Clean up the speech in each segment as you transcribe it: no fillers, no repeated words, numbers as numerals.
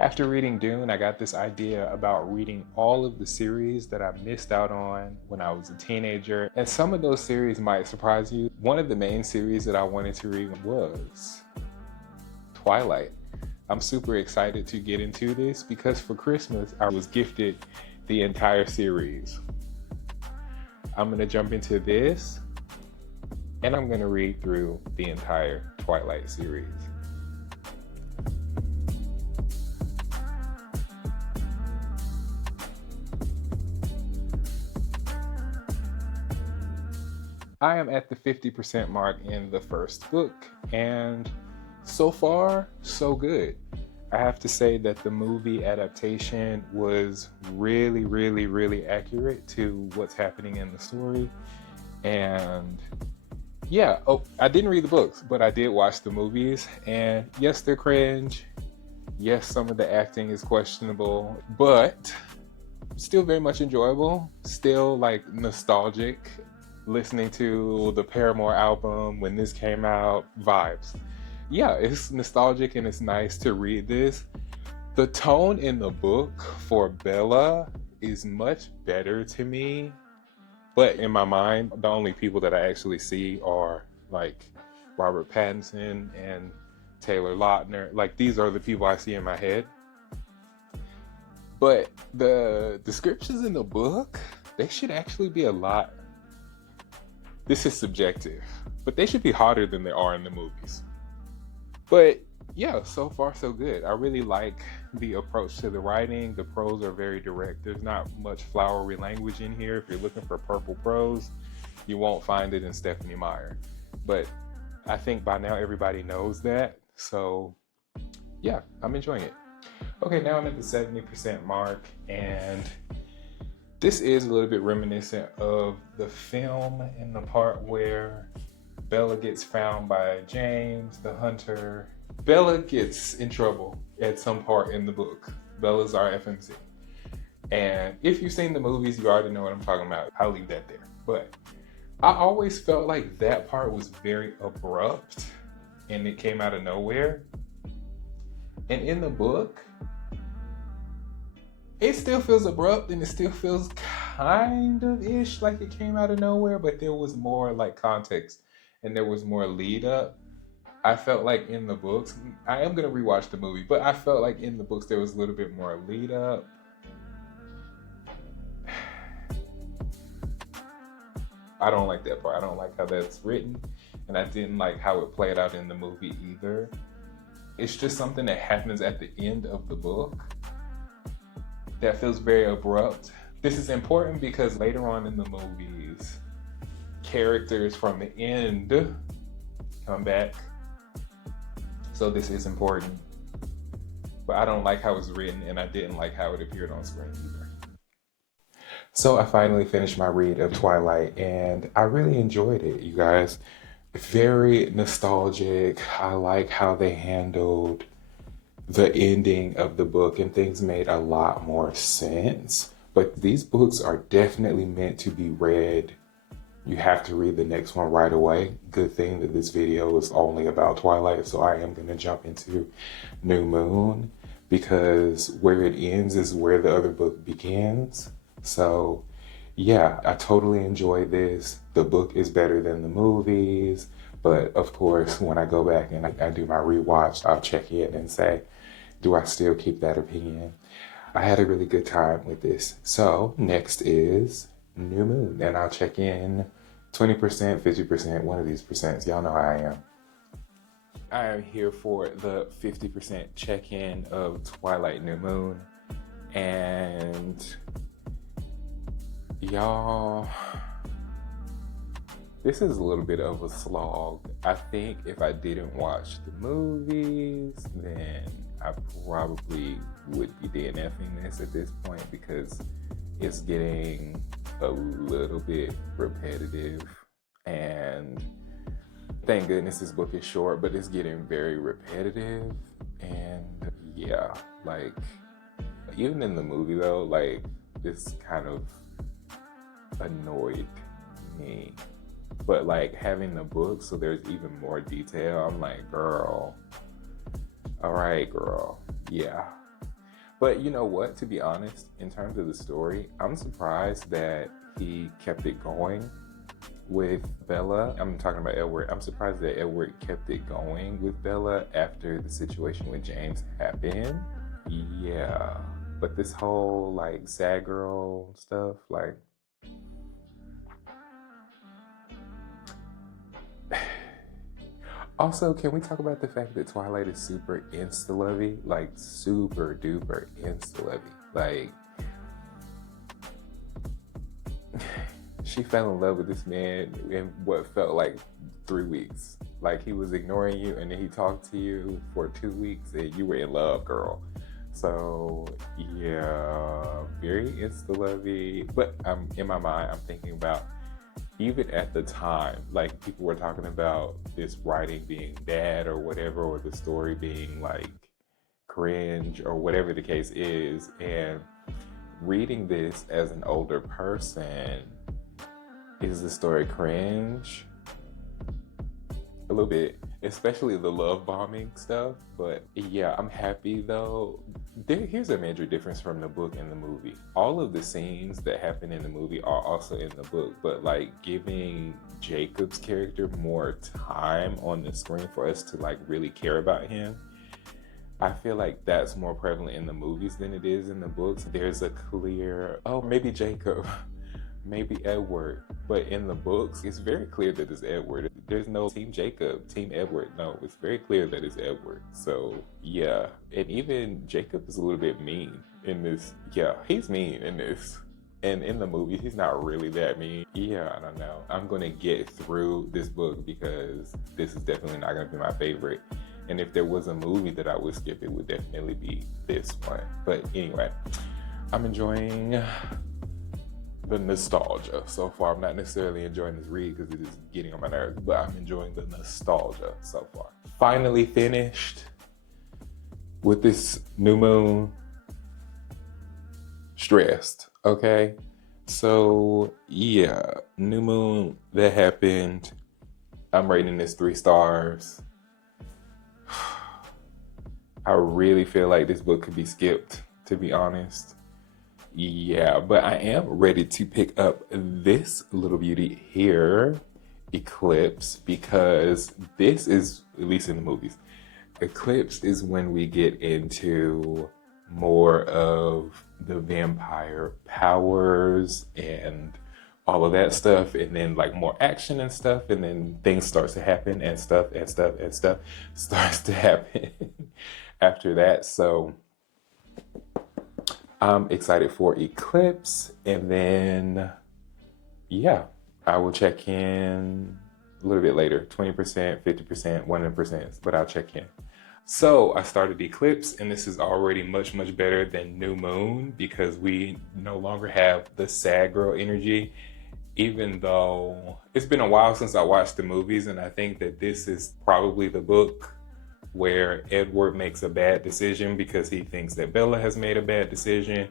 After reading Dune, I got this idea about reading all of the series that I missed out on when I was a teenager. And some of those series might surprise you. One of the main series that I wanted to read was Twilight. I'm super excited to get into this because for Christmas, I was gifted the entire series. I'm going to jump into this and I'm going to read through the entire Twilight series. I am at the 50% mark in the first book, and so far, so good. I have to say that the movie adaptation was really accurate to what's happening in the story. And yeah, I didn't read the books, but I did watch the movies, and yes, they're cringe. Yes, some of the acting is questionable, but still very much enjoyable. Still like nostalgic. Listening to the Paramore album when this came out, vibes. Yeah, it's nostalgic and it's nice to read this. The tone in the book for Bella is much better to me, but in my mind, the only people that I actually see are like Robert Pattinson and Taylor Lautner. Like these are the people I see in my head. But the descriptions in the book, they should actually be a lot. This is subjective, but they should be hotter than they are in the movies. But yeah, so far so good. I really like the approach to the writing. The prose are very direct. There's not much flowery language in here. If you're looking for purple prose, you won't find it in Stephanie Meyer. But I think by now everybody knows that. So yeah, I'm enjoying it. Okay, now I'm at the 70% mark, and this is a little bit reminiscent of the film in the part where Bella gets found by James, the hunter. Bella gets in trouble at some part in the book. Bella's our FMC. And if you've seen the movies, you already know what I'm talking about. I'll leave that there. But I always felt like that part was very abrupt and it came out of nowhere. And in the book, it still feels abrupt and it still feels kind of ish like it came out of nowhere, but there was more like context and there was more lead up. I felt like in the books, I am going to rewatch the movie, but I felt like in the books there was a little bit more lead up. I don't like that part. I don't like how that's written, and I didn't like how it played out in the movie either. It's just something that happens at the end of the book that feels very abrupt. This is important because later on in the movies, characters from the end come back. So this is important. But I don't like how it's written, and I didn't like how it appeared on screen either. So I finally finished my read of Twilight, and I really enjoyed it, you guys. Very nostalgic. I like how they handled the ending of the book, and things made a lot more sense. But these books are definitely meant to be read. You have to read the next one right away. Good thing that this video is only about Twilight, so I am going to jump into New Moon because where it ends is where the other book begins. So yeah, I totally enjoyed this. The book is better than the movies, but of course, when I go back and I do my rewatch, I'll check in and say, do I still keep that opinion? I had a really good time with this. So next is New Moon, and I'll check in 20%, 50%, one of these percents. Y'all know how I am. I am here for the 50% check-in of Twilight New Moon, and y'all, this is a little bit of a slog. I think if I didn't watch the movies, then I probably would be DNFing this at this point because it's getting a little bit repetitive, and thank goodness this book is short, but it's getting very repetitive. And yeah, like even in the movie though, like this kind of annoyed me. But like having the book, so there's even more detail, I'm like, girl, all right, girl, yeah. But you know what? To be honest, in terms of the story, I'm surprised that he kept it going with Bella. I'm talking about Edward. I'm surprised that Edward kept it going with Bella after the situation with James happened. Yeah. But this whole like sad girl stuff, like also, can we talk about the fact that Twilight is super insta-lovey? Like super duper insta-lovey. Like she fell in love with this man in what felt like 3 weeks. Like he was ignoring you and then he talked to you for 2 weeks and you were in love, girl. So yeah, very insta-lovey. But in my mind, I'm thinking about even at the time, like people were talking about this writing being bad or whatever, or the story being like cringe or whatever the case is. And reading this as an older person, is the story cringe? A little bit, especially the love bombing stuff. But yeah, I'm happy though. Here's a major difference from the book and the movie. All of the scenes that happen in the movie are also in the book, but like giving Jacob's character more time on the screen for us to like really care about him, I feel like that's more prevalent in the movies than it is in the books. There's a clear, oh, maybe Jacob, maybe Edward, but in the books, it's very clear that it's Edward. There's no Team Jacob, Team Edward. No, it's very clear that it's Edward. So yeah, and even Jacob is a little bit mean in this. Yeah, he's mean in this. And in the movie, he's not really that mean. Yeah, I don't know. I'm gonna get through this book because this is definitely not gonna be my favorite. And if there was a movie that I would skip, it would definitely be this one. But anyway, I'm enjoying the nostalgia so far. I'm not necessarily enjoying this read because it is getting on my nerves, but I'm enjoying the nostalgia so far. Finally finished with this new moon. Stressed, okay? So yeah, new moon that happened. I'm rating this 3 stars. I really feel like this book could be skipped, to be honest. Yeah, but I am ready to pick up this little beauty here, Eclipse, because this is, at least in the movies, Eclipse is when we get into more of the vampire powers and all of that stuff, and then like more action and stuff, and then things starts to happen and stuff starts to happen after that. So I'm excited for Eclipse, and then yeah, I will check in a little bit later, 20%, 50%, 100%, but I'll check in. So I started Eclipse, and this is already much, much better than New Moon because we no longer have the sad girl energy, even though it's been a while since I watched the movies, and I think that this is probably the book where Edward makes a bad decision because he thinks that Bella has made a bad decision.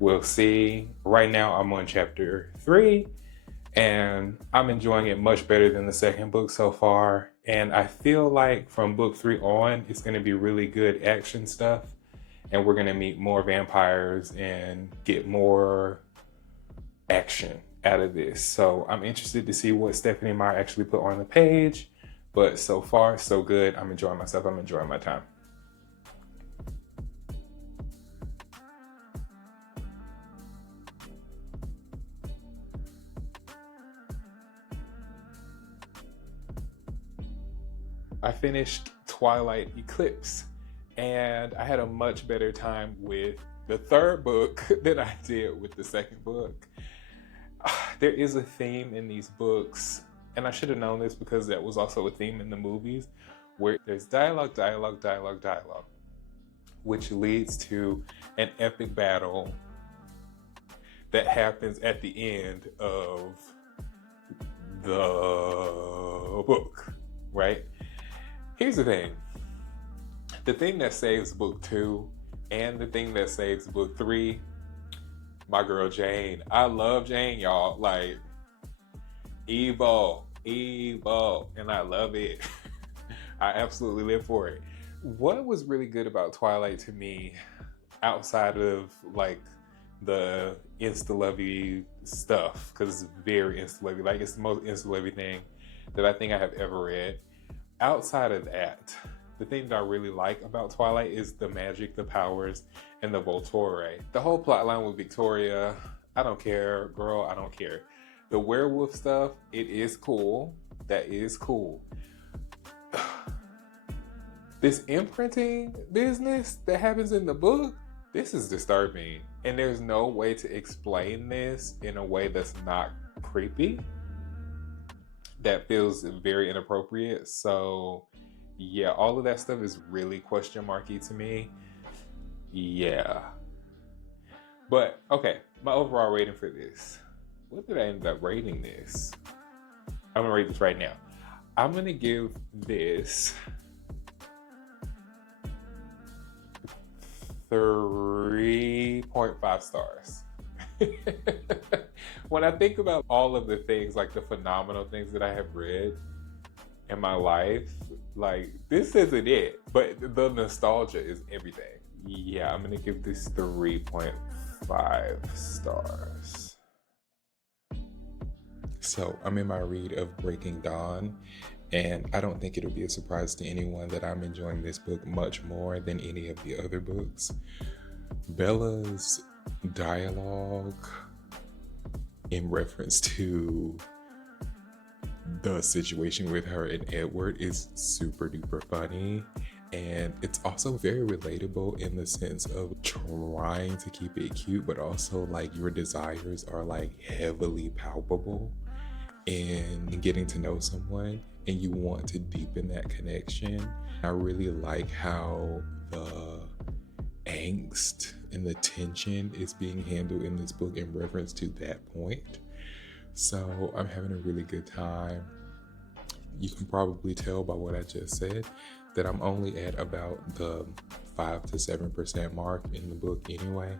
We'll see. Right now I'm on chapter 3 and I'm enjoying it much better than the second book so far. And I feel like from book 3 on, it's gonna be really good action stuff. And we're gonna meet more vampires and get more action out of this. So I'm interested to see what Stephanie Meyer actually put on the page. But so far, so good. I'm enjoying myself. I'm enjoying my time. I finished Twilight Eclipse, and I had a much better time with the third book than I did with the second book. There is a theme in these books, and I should have known this because that was also a theme in the movies, where there's dialogue, which leads to an epic battle that happens at the end of the book, right? Here's the thing. The thing that saves book 2 and the thing that saves book 3, my girl Jane. I love Jane, y'all. Like, evil, and I love it. I absolutely live for it. What was really good about Twilight to me outside of like the insta-lovey stuff, because it's very insta-lovey. Like, it's the most insta-lovey thing that I think I have ever read. Outside of that, the thing that I really like about Twilight is the magic, the powers, and the Volturi. The whole plotline with Victoria, I don't care, girl, I don't care. The werewolf stuff, it is cool. That is cool. This imprinting business that happens in the book, this is disturbing. And there's no way to explain this in a way that's not creepy. That feels very inappropriate. So yeah, all of that stuff is really question marky to me. Yeah. But okay, my overall rating for this. What did I end up rating this? I'm gonna rate this right now. I'm gonna give this 3.5 stars. When I think about all of the things, like the phenomenal things that I have read in my life, like, this isn't it, but the nostalgia is everything. Yeah, I'm gonna give this 3.5 stars. So I'm in my read of Breaking Dawn, and I don't think it'll be a surprise to anyone that I'm enjoying this book much more than any of the other books. Bella's dialogue in reference to the situation with her and Edward is super duper funny, and it's also very relatable in the sense of trying to keep it cute, but also like your desires are like heavily palpable in getting to know someone and you want to deepen that connection. I really like how the angst and the tension is being handled in this book in reference to that point. So I'm having a really good time. You can probably tell by what I just said that I'm only at about the 5 to 7% mark in the book anyway.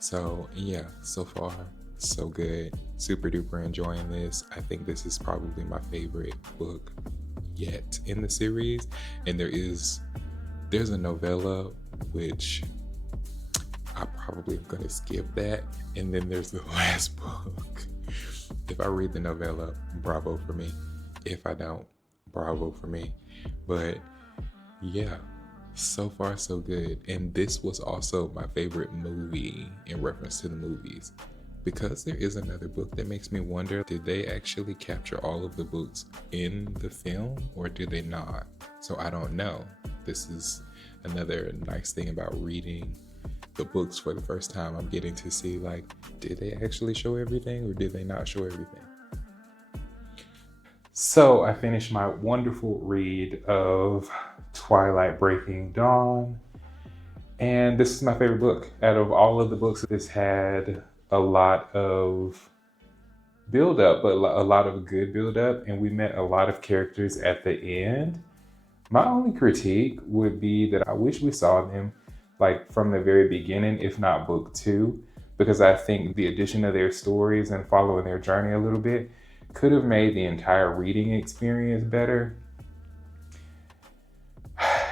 So yeah, so far so good. Super duper enjoying this. I think this is probably my favorite book yet in the series. And there's a novella which I probably am going to skip that. And then there's the last book. If I read the novella, bravo for me. If I don't, bravo for me. But yeah, so far so good. And this was also my favorite movie in reference to the movies. Because there is another book that makes me wonder, did they actually capture all of the books in the film or did they not? So I don't know. This is another nice thing about reading the books for the first time. I'm getting to see, like, did they actually show everything or did they not show everything? So I finished my wonderful read of Twilight Breaking Dawn. And this is my favorite book. Out of all of the books, this had a lot of build up, but a lot of good build up. And we met a lot of characters at the end. My only critique would be that I wish we saw them like from the very beginning, if not book 2, because I think the addition of their stories and following their journey a little bit could have made the entire reading experience better.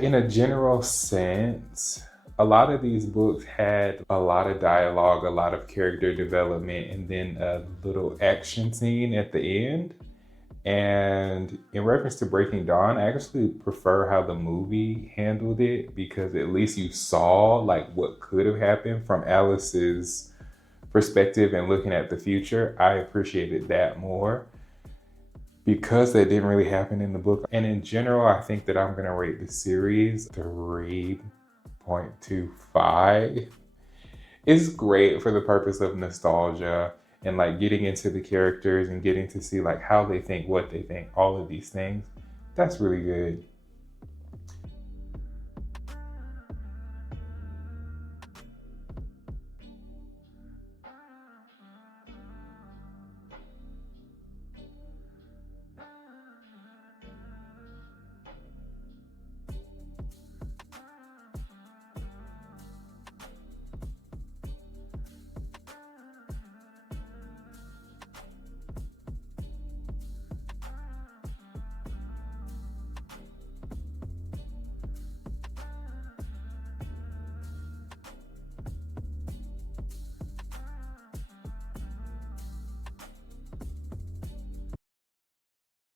In a general sense, a lot of these books had a lot of dialogue, a lot of character development, and then a little action scene at the end. And in reference to Breaking Dawn, I actually prefer how the movie handled it, because at least you saw like what could have happened from Alice's perspective and looking at the future. I appreciated that more because that didn't really happen in the book. And in general, I think that I'm gonna rate the series 3.25. It's great for the purpose of nostalgia and like getting into the characters and getting to see like how they think, what they think, all of these things. That's really good.